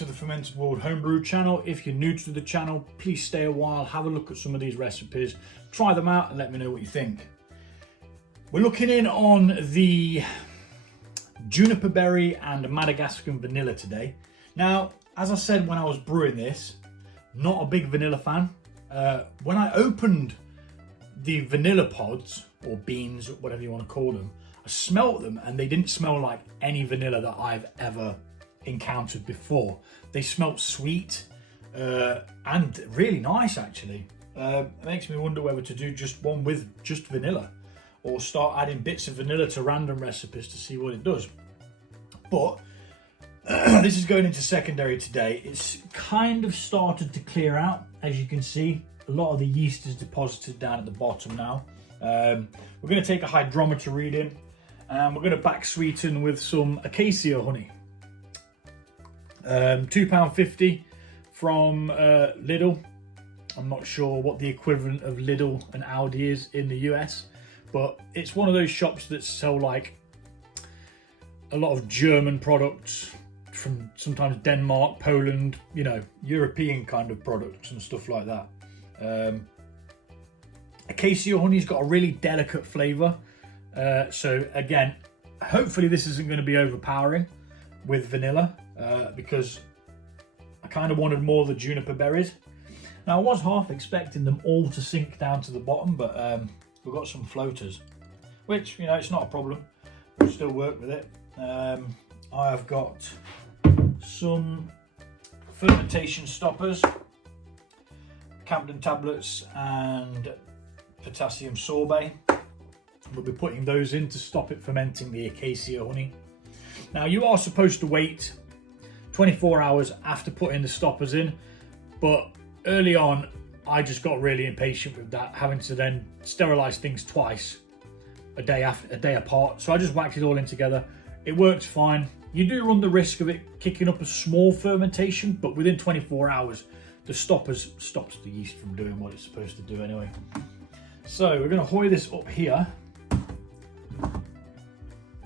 to the Fermented World Homebrew channel. If you're new to the channel, please stay a while, have a look at some of these recipes, try them out and let me know what you think. We're looking in on the Juniper Berry and Madagascan Vanilla today. Now, as I said when I was brewing this, not a big vanilla fan. When I opened the vanilla pods, or beans, or whatever you want to call them, I smelt them and they didn't smell like any vanilla that I've ever encountered before. They smelt sweet and really nice actually. It makes me wonder whether to do just one with just vanilla or start adding bits of vanilla to random recipes to see what it does. But this is going into secondary today. It's kind of started to clear out. As you can see, a lot of the yeast is deposited down at the bottom now. We're going to take a hydrometer reading and we're going to back sweeten with some Acacia honey. £2.50 from Lidl. I'm not sure what the equivalent of Lidl and Aldi is in the US, but it's one of those shops that sell like a lot of German products from sometimes Denmark, Poland, you know, European kind of products and stuff like that. Acacia honey's got a really delicate flavour, so again, hopefully this isn't going to be overpowering with vanilla, because I kind of wanted more of the juniper berries. Now I was half expecting them all to sink down to the bottom, but we've got some floaters, which, you know, it's not a problem. We'll still work with it. I've got some fermentation stoppers, Campden tablets and potassium sorbet. We'll be putting those in to stop it fermenting the Acacia honey. Now you are supposed to wait 24 hours after putting the stoppers in, but early on I just got really impatient with that, having to then sterilize things twice a day apart, so I just whacked it all in together. It works fine. You do run the risk of it kicking up a small fermentation, but within 24 hours the stoppers stops the yeast from doing what it's supposed to do anyway. So we're going to hoist this up here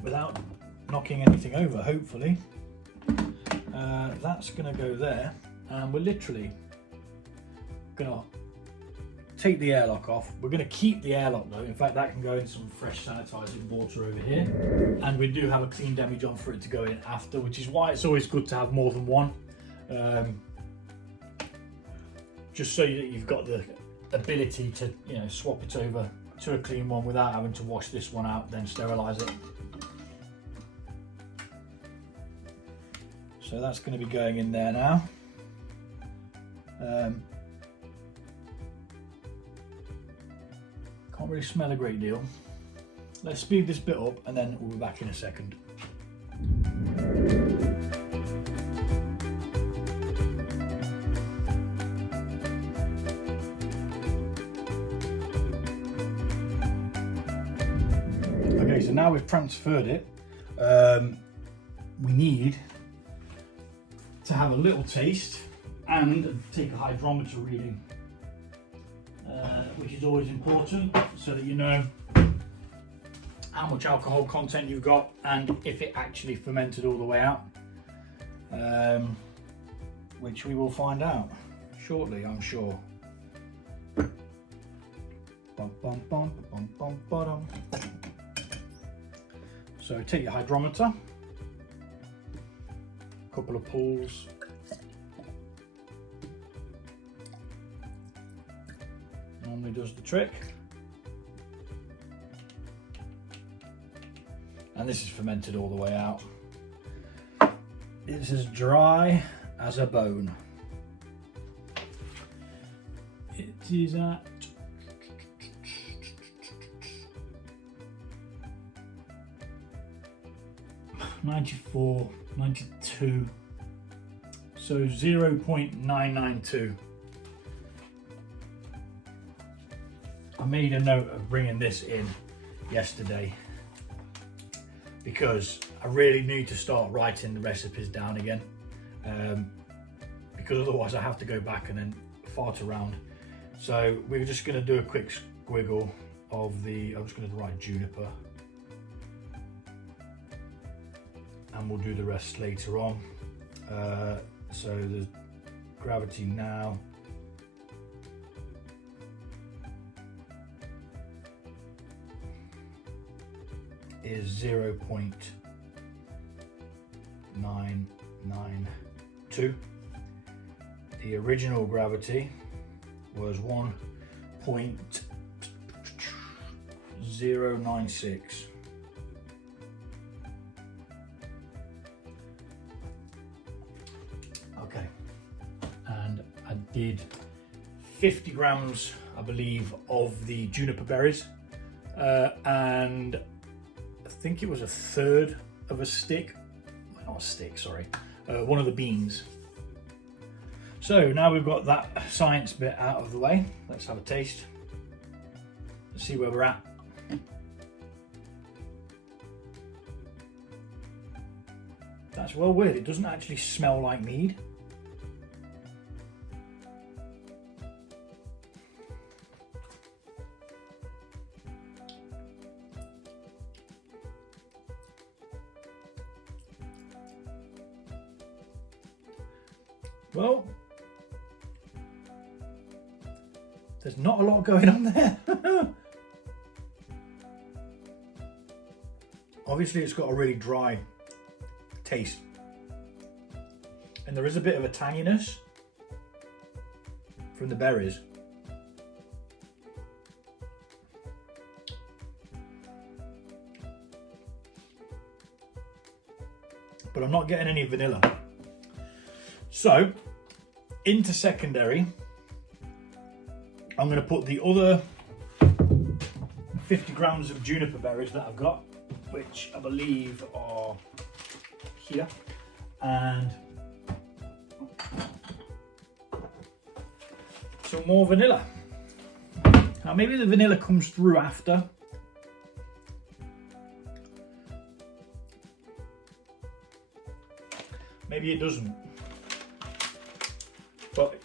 without knocking anything over, hopefully. That's going to go there, and we're literally going to take the airlock off. We're going to keep the airlock though. In fact, that can go in some fresh sanitizing water over here, and we do have a clean demi-john for it to go in after, which is why it's always good to have more than one, just so that you've got the ability to, you know, swap it over to a clean one without having to wash this one out, then sterilize it. So that's going to be going in there now. Can't really smell a great deal. Let's speed this bit up and then we'll be back in a second. Okay, so now we've transferred it, we need to have a little taste and take a hydrometer reading, which is always important, so that you know how much alcohol content you've got and if it actually fermented all the way out, which we will find out shortly, I'm sure. So take your hydrometer, a couple of pulls, normally does the trick. And this is fermented all the way out. It's as dry as a bone. It is at 94, 92, so 0.992. I made a note of bringing this in yesterday because I really need to start writing the recipes down again, because otherwise I have to go back and then fart around. So we're just going to do a quick squiggle of the, I'm just going to write juniper, and we'll do the rest later on. So the gravity now is 0.992. The original gravity was 1.096. Okay, and I did 50 grams, I believe, of the juniper berries, and I think it was a third of a stick, not a stick, sorry, one of the beans. So now we've got that science bit out of the way, let's have a taste. Let's see where we're at. That's well weird, it doesn't actually smell like mead. Well, there's not a lot going on there. Obviously it's got a really dry taste, and there is a bit of a tanginess from the berries. But I'm not getting any vanilla. So, into secondary, I'm going to put the other 50 grams of juniper berries that I've got, which I believe are here, and some more vanilla. Now maybe the vanilla comes through after. Maybe it doesn't. But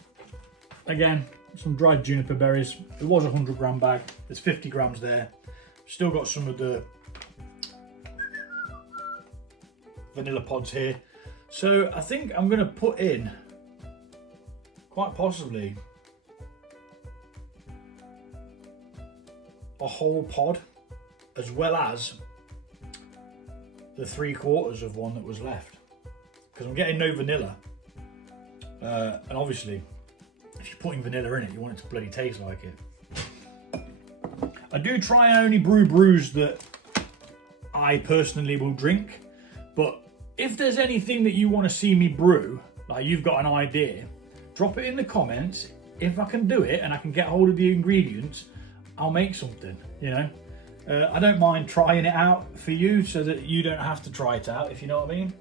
again, some dried juniper berries. It was a 100 gram bag. There's 50 grams there. Still got some of the vanilla pods here. So I think I'm going to put in, quite possibly, a whole pod, as well as the 3/4 of one that was left, because I'm getting no vanilla. And obviously, if you're putting vanilla in it, you want it to bloody taste like it. I do try and only brew brews that I personally will drink, but if there's anything that you want to see me brew, like you've got an idea, drop it in the comments. If I can do it and I can get hold of the ingredients, I'll make something, you know. I don't mind trying it out for you so that you don't have to try it out, if you know what I mean.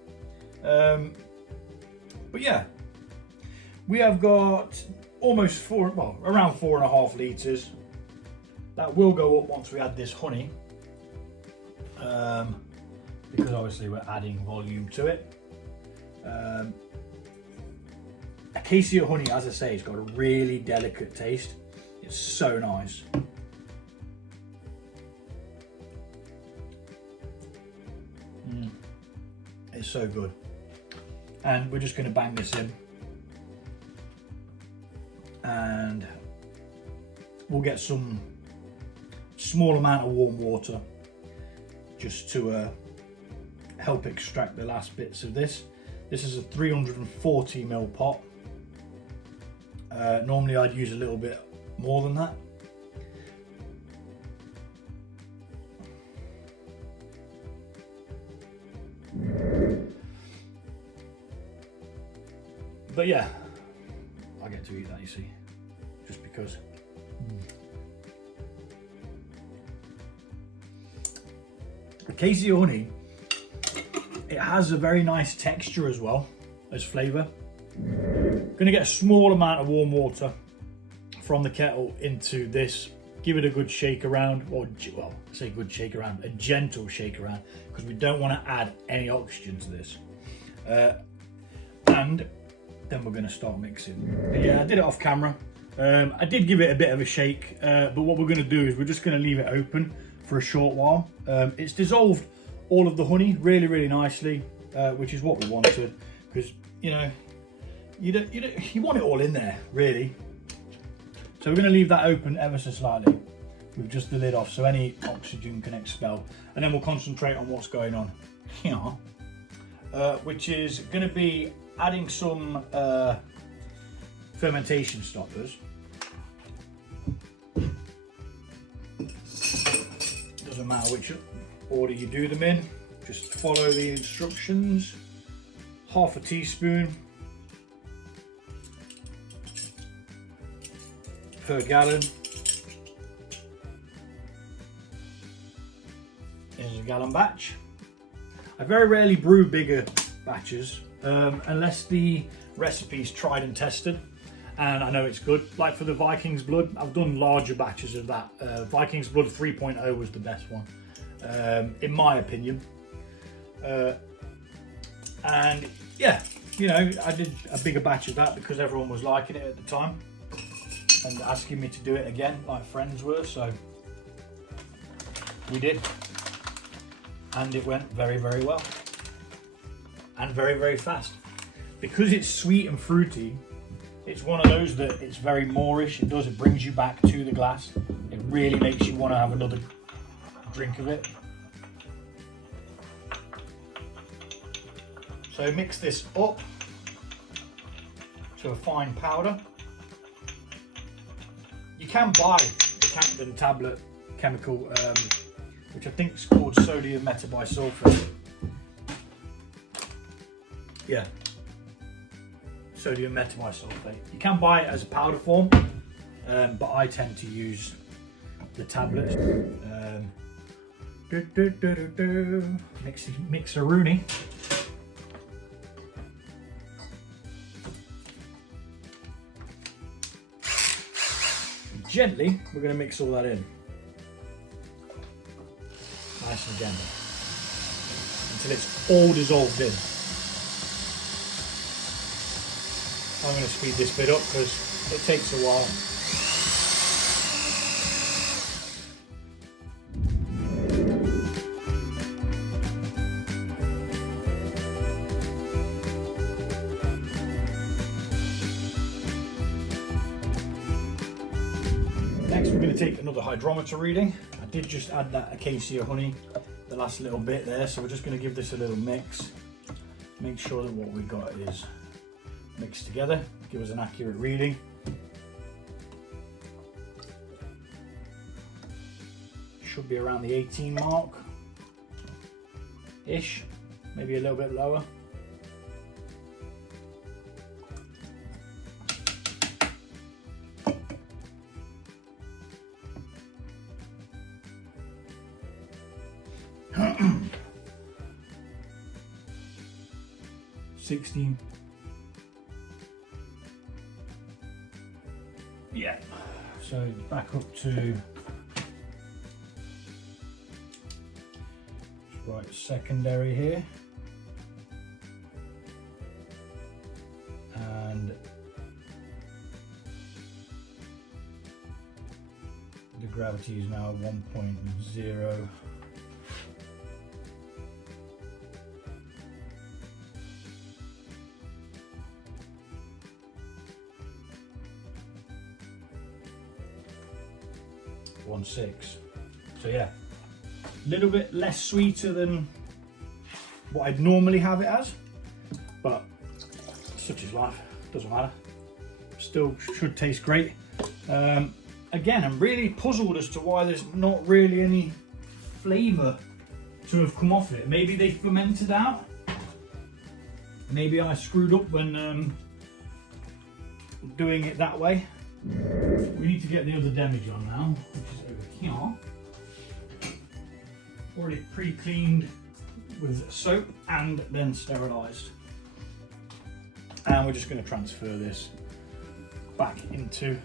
But yeah, we have got almost around 4.5 litres. That will go up once we add this honey, because obviously we're adding volume to it. Acacia honey, as I say, it's got a really delicate taste. It's so nice. It's so good. And we're just going to bang this in, and we'll get some small amount of warm water just to help extract the last bits of this. This is a 340 ml pot. Normally I'd use a little bit more than that. But yeah, I get to eat that, you see, just because. Acacia honey, it has a very nice texture as well as flavour. Gonna get a small amount of warm water from the kettle into this, give it a good shake around, or well, I say good shake around, a gentle shake around, because we don't want to add any oxygen to this. And then we're going to start mixing. But yeah, I did it off camera. I did give it a bit of a shake, but what we're going to do is we're just going to leave it open for a short while. It's dissolved all of the honey really, really nicely, which is what we wanted, because, you know, you want it all in there, really. So we're going to leave that open ever so slightly with just the lid off so any oxygen can expel, and then we'll concentrate on what's going on here, which is going to be adding some fermentation stoppers. Doesn't matter which order you do them in, just follow the instructions. Half a teaspoon per gallon. There's a gallon batch. I very rarely brew bigger batches unless the recipe's tried and tested and I know it's good. Like for the Viking's Blood, I've done larger batches of that. Viking's Blood 3.0 was the best one, in my opinion. And yeah, you know, I did a bigger batch of that because everyone was liking it at the time and asking me to do it again, like friends were, so we did. And it went very, very well. And very, very fast. Because it's sweet and fruity, it's one of those that it's very moreish. It brings you back to the glass. It really makes you want to have another drink of it. So mix this up to a fine powder. You can buy the Campden tablet chemical, which I think is called sodium metabisulphate. Yeah, sodium metabisulphate. You can buy it as a powder form, but I tend to use the tablets. Mix-a-rooney. Gently, we're going to mix all that in. Nice and gentle. Until it's all dissolved in. I'm going to speed this bit up because it takes a while. Next we're going to take another hydrometer reading. I did just add that Acacia honey, the last little bit there, so we're just going to give this a little mix. Make sure that what we've got is mixed together, give us an accurate reading. Should be around the 18 mark ish, maybe a little bit lower. $16. Yeah, so back up to right secondary here, and the gravity is now 1.0. So yeah, a little bit less sweeter than what I'd normally have it as, but such is life, doesn't matter. Still should taste great. Again, I'm really puzzled as to why there's not really any flavour to have come off it. Maybe they fermented out. Maybe I screwed up when doing it that way. We need to get the other demijohn now, which is over here. Already pre-cleaned with soap and then sterilised. And we're just going to transfer this back into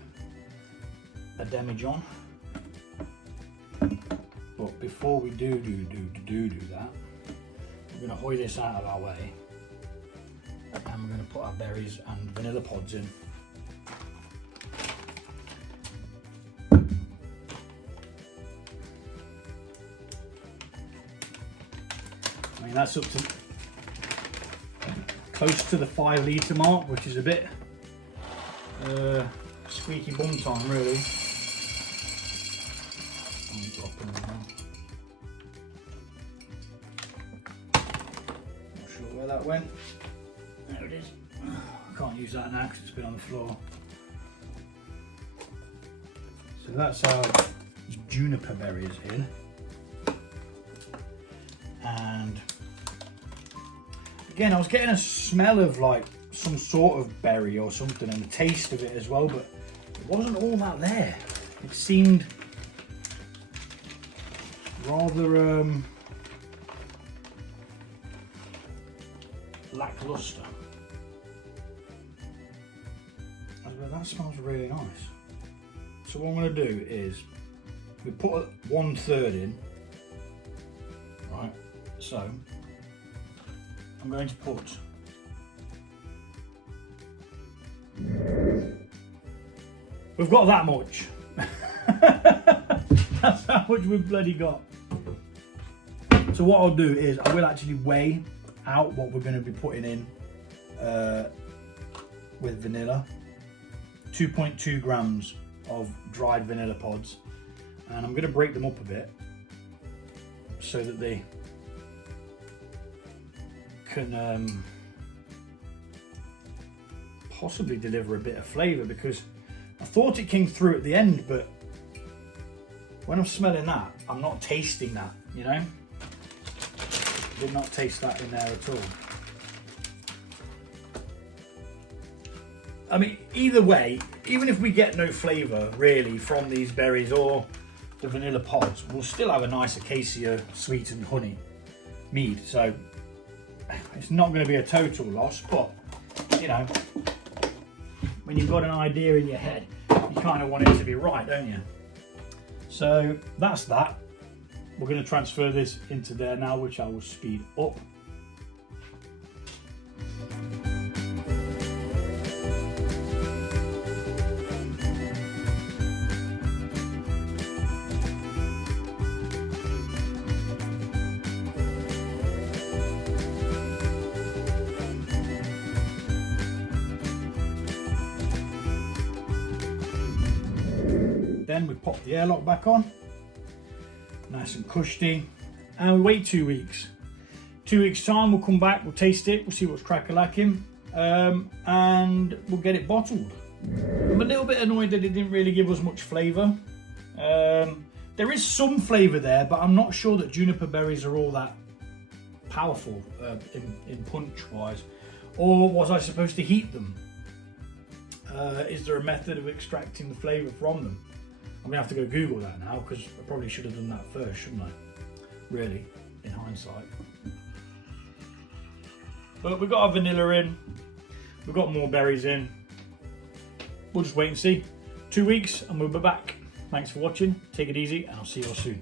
a demijohn. But before we do that, we're going to hoy this out of our way, and we're going to put our berries and vanilla pods in. I mean, that's up to close to the 5 litre mark, which is a bit squeaky bum time really. Not sure where that went. There it is. I can't use that now because it's been on the floor. So that's our juniper berries in. And again, I was getting a smell of like some sort of berry or something, and the taste of it as well, but it wasn't all that there. It seemed rather lackluster. That smells really nice. So what I'm going to do is we put 1/3 in, right? So I'm going to put we've got that much. That's how much we've bloody got. So what I'll do is I will actually weigh out what we're going to be putting in with vanilla. 2.2 grams of dried vanilla pods, and I'm going to break them up a bit so that they can possibly deliver a bit of flavour, because I thought it came through at the end, but when I'm smelling that, I'm not tasting that, you know? Did not taste that in there at all. I mean, either way, even if we get no flavour really from these berries or the vanilla pods, we'll still have a nice Acacia sweetened honey mead. So it's not going to be a total loss, but you know, when you've got an idea in your head, you kind of want it to be right, don't you? So that's that. We're going to transfer this into there now, which I will speed up. Then we pop the airlock back on, nice and cushy, and we wait 2 weeks. 2 weeks time we'll come back, we'll taste it, we'll see what's crack-a-lacking, and we'll get it bottled. I'm a little bit annoyed that it didn't really give us much flavour. There is some flavour there, but I'm not sure that juniper berries are all that powerful in punch wise. Or was I supposed to heat them? Is there a method of extracting the flavour from them? I'm gonna have to go Google that now, because I probably should have done that first, shouldn't I? Really, in hindsight. But we've got our vanilla in, we've got more berries in. We'll just wait and see. 2 weeks and we'll be back. Thanks for watching, take it easy, and I'll see you all soon.